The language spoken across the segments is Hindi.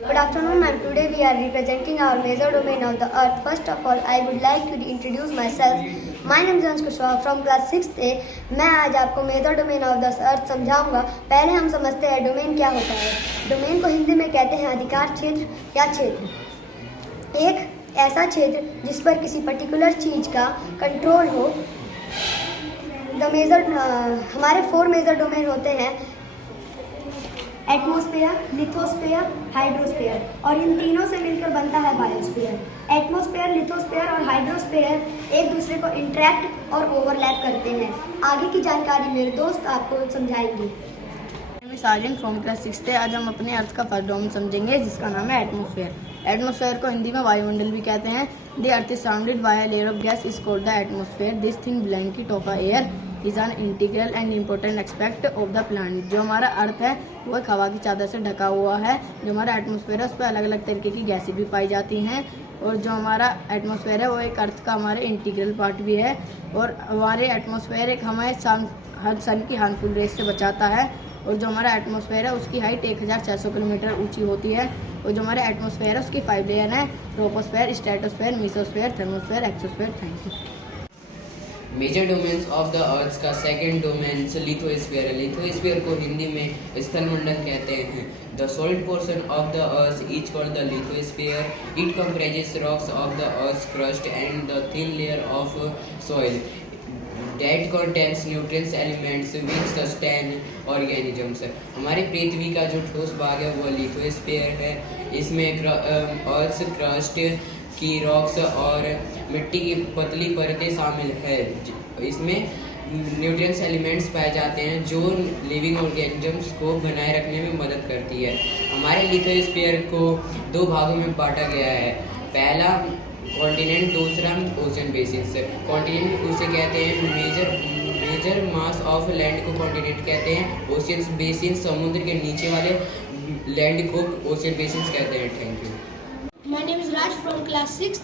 Good afternoon, ma'am. Today we are representing our major domain of the earth. First of all, I would like to introduce myself. My name is Ansh Kushwaha from class 6th A. मैं आज आपको major domain of the earth समझाऊंगा। पहले हम समझते हैं डोमेन क्या होता है। डोमेन को हिंदी में कहते हैं अधिकार क्षेत्र या क्षेत्र। एक ऐसा क्षेत्र जिस पर किसी पर्टिकुलर चीज का कंट्रोल हो। हमारे 4 मेजर डोमेन होते हैं: एटमॉस्फेयर, लिथोस्फेयर, हाइड्रोस्फेयर, और इन तीनों से मिलकर बनता है बायोस्फीयर। एटमॉस्फेयर, लिथोस्फेयर और हाइड्रोस्फेयर एक दूसरे को इंटरेक्ट और ओवरलैप करते हैं। आगे की जानकारी मेरे दोस्त आपको समझाएंगे। साजन फ्रॉम क्लास 6th। आज हम अपने अर्थ का फर्स्ट डोमेन समझेंगे जिसका नाम है एटमॉस्फेयर। एटमॉस्फेयर को हिंदी में वायुमंडल भी कहते हैं। The earth is surrounded by a layer of gas is called the atmosphere. This thin blanket of air is an integral and important aspect of the planet. जो हमारा अर्थ है वो एक हवा की चादर से ढका हुआ है। जो हमारा एटमॉस्फेयर है उस पर अलग अलग तरीके की गैसें भी पाई जाती हैं। और जो हमारा एटमॉस्फेयर है वो एक अर्थ का हमारे इंटीग्रल पार्ट भी है। और हमारे एटमॉस्फेयर एक हमें सन की हार्मफुल रेस से बचाता है। और जो हमारा एटमॉस्फेयर है उसकी हाइट 1600 किलोमीटर ऊंची होती है। और जो हमारा एटमॉस्फेयर है उसकी 5 लेयर है: troposphere, stratosphere, mesosphere, thermosphere, exosphere. Thank you. Major domains of the earth का सेकंड डोमेन लिथोस्फीयर है। लिथोस्फीयर को हिंदी में स्थलमंडल कहते हैं। The solid portion of the earth is called the lithosphere. It comprises rocks of the earth crust and the thin layer of soil that contains nutrients elements which sustain organisms। हमारे पृथ्वी का जो ठोस भाग है वो लिथोस्फीयर है। इसमें अर्थ क्रस्ट की रॉक्स और मिट्टी की पतली परतें शामिल है। इसमें न्यूट्रिएंट्स एलिमेंट्स पाए जाते हैं जो लिविंग ऑर्गेनिजम्स को बनाए रखने में मदद करती है। हमारे लिथोस्फीयर को 2 भागों में बांटा गया है। पहला कॉन्टिनेंट, दूसरा ओशन बेसिन्स। कॉन्टिनेंट उसे कहते हैं मेजर मास ऑफ लैंड को कॉन्टिनेंट कहते हैं। ओशियन बेसिन समुद्र के नीचे वाले लैंड को ओशियन बेसिन्स कहते हैं। Thank you. My name is Raj from class 6।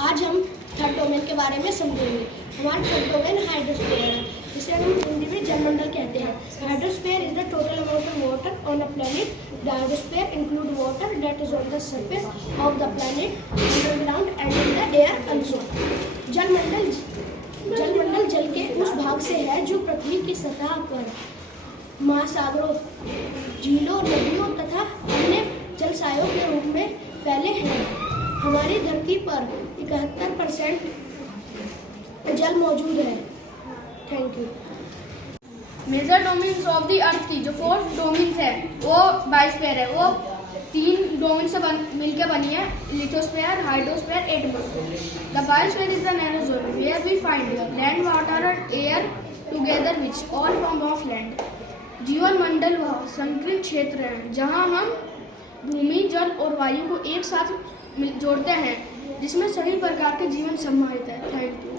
आज हम थर्ड डोमेन के बारे में समझेंगे। हमारा थर्ड डोमेन हाइड्रोस्फीयर है, जिसे हम हिंदी में जलमंडल कहते हैं। Hydrosphere is the total amount of water on a planet. The hydrosphere include water that is on the surface of the planet, underground and in the air also. जलमंडल जल के उस भाग से है जो पृथ्वी की सतह पर महासागरों, झीलों, नदियों तथा अन्य जलसायों के रूप में फैले हैं। हमारी धरती पर 71% जल मौजूद है। Thank you. Major domains of the earth की जो 4 डोमेन्स है वो बायोस्फीयर है। वो 3 डोमेन से मिलकर बनी है: lithosphere, hydrosphere, atmosphere. The biosphere is the narrow zone where we find land, water and air together which all form of land. जीवन मंडल वह संकीर्ण क्षेत्र है जहाँ हम भूमि, जल और वायु को एक साथ जोड़ते हैं, जिसमें सभी प्रकार के जीवन समाहित है। Thank you.